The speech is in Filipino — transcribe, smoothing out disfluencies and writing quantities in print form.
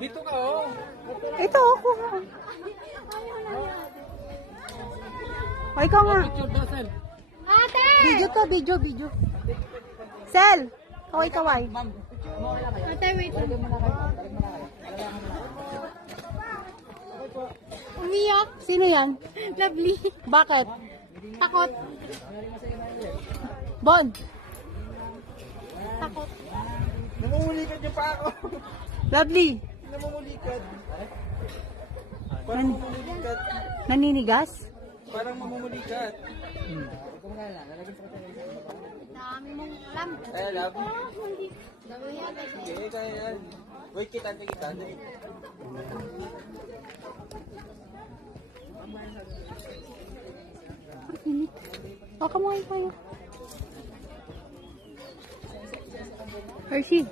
Dito ka, oh. Ito, ako. O, ikaw nga. Picture daw, Sel. Ate! Video to, video. Sel, kaway-kaway. Ate, wait. Umiyak. Sino yan? Lovely. Bakit? Takot. Bon. Takot. Namumulikat niyo pa ako. Lovely. Namumulikat. Parang mamumulikat. Naninigas? Parang mamumulikat. Dami mong alam. Eh, love. Dami yan. Okay, kaya yan. Wait, kita. O, kamuhay tayo. Hershey.